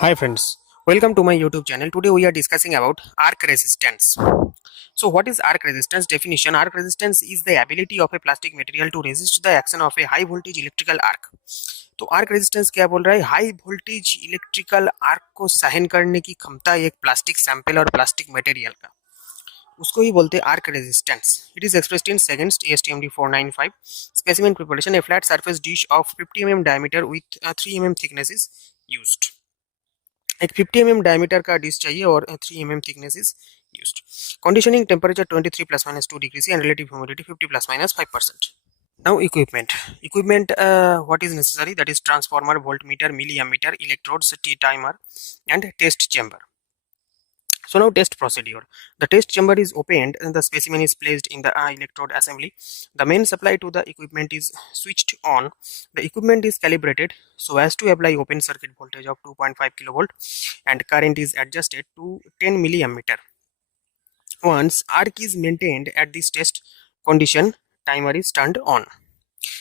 Hi friends, welcome to my YouTube channel. Today we are discussing about arc resistance. So what is arc resistance? Definition: arc resistance is the ability of a plastic material to resist the action of a high voltage electrical arc. तो arc resistance क्या बोल रहा है? High voltage electrical arc को सहन करने की क्षमता एक प्लास्टिक सैंपल और प्लास्टिक मटेरियल का, उसको ही बोलते हैं arc resistance. It is expressed in seconds. ASTM D 495. Specimen preparation: a flat surface dish of 50 mm diameter with 3 mm thickness is used. एक 50 mm डायमीटर का डिश चाहिए और 3 mm thickness is used. Conditioning temperature 23 ± 2 degree and relative humidity 50 ± 5%. Now equipment what is necessary, that is transformer, voltmeter, milliammeter, electrodes, timer and test chamber. So now test procedure: the test chamber is opened and the specimen is placed in the electrode assembly. The main supply to the equipment is switched on. The equipment is calibrated so as to apply open circuit voltage of 2.5 kilovolt and current is adjusted to 10 milliampere. Once arc is maintained at this test condition, timer is turned on.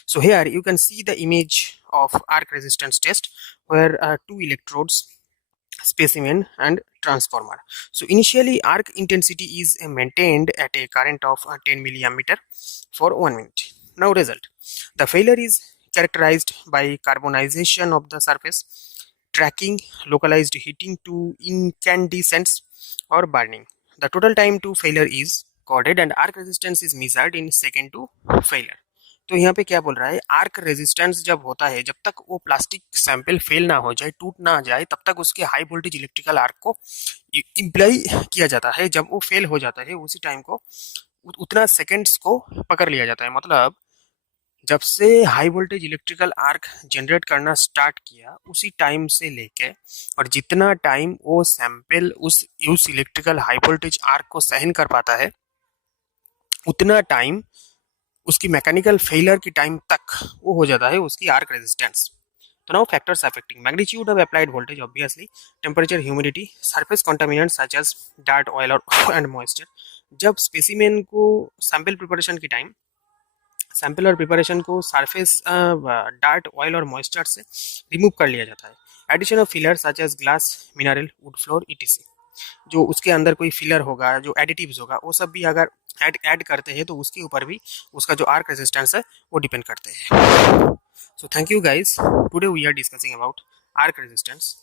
So here you can see the image of arc resistance test where two electrodes, specimen and transformer. So initially arc intensity is maintained at a current of 10 milliampere for 1 minute. Now result: the failure is characterized by carbonization of the surface, tracking, localized heating to incandescence or burning. The total time to failure is recorded and arc resistance is measured in second to failure. तो यहाँ पे क्या बोल रहा है? Arc resistance जब होता है, जब तक वो प्लास्टिक सैंपल फेल ना हो जाए, टूट ना जाए, तब तक उसके हाई वोल्टेज इलेक्ट्रिकल आर्क को इम्प्लाई किया जाता है. जब वो फेल हो जाता है उसी टाइम को उतना सेकेंड्स को पकड़ लिया जाता है. मतलब जब से high voltage electrical arc generate करना स्टार्ट किया उसी टाइम से लेके और जितना टाइम वो सैंपल उस इलेक्ट्रिकल हाई वोल्टेज आर्क को सहन कर पाता है, उतना टाइम उसकी मैकेनिकल फेलियर की टाइम तक वो हो जाता है उसकी आर्क रेजिस्टेंस. तो now factors affecting magnitude of applied voltage, obviously temperature, humidity, surface contaminant such as dirt, oil और एंड मॉइस्चर. जब स्पेसिमेन को सैंपल प्रिपरेशन की टाइम सैंपल और प्रिपरेशन को सरफेस डार्ट, ऑयल और मॉइस्चर से रिमूव कर लिया जाता है. Addition of filler such as glass, mineral, wood flour etc. जो उसके अंदर कोई फिलर होगा, जो एडिटिव्स होगा, वो सब भी अगर ऐड करते हैं तो उसके ऊपर भी उसका जो आर्क रेजिस्टेंस है वो डिपेंड करते हैं. So thank you guys. Today we are discussing about arc resistance.